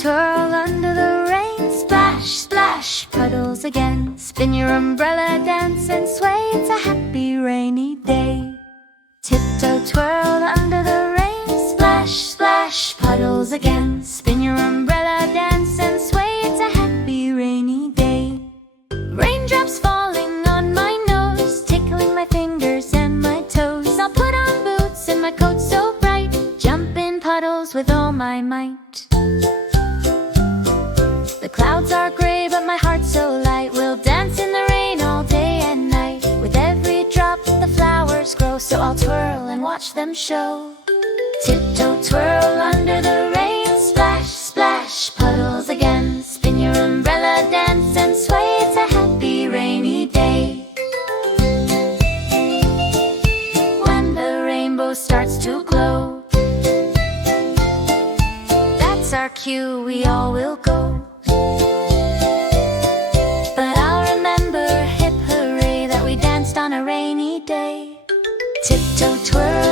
twirl under the rain. Splash, splash, puddles again. Spin your umbrella, dance and sway. It's a happy rainy day. Tiptoe, twirl under the rain. Splash, splash, puddles again. Spin your umbrella, dance and sway. It's a happy rainy day. Raindrops falling on my nose, tickling my fingers and my toes. I'll put on boots and my coat so bright, jump in puddles with all my might. The clouds are gray but my heart's so light. We'll dance in the rain all day and night. With every drop the flowers grow, so I'll twirl and watch them show. Tiptoe, twirl under the rain. Splash, splash, puddles again. Spin your umbrella, dance and sway. It's a happy rainy day. When the rainbow starts to glow, that's our cue, we all will go. But I'll remember, hip hooray, that we danced on a rainy day. Tiptoe, twirl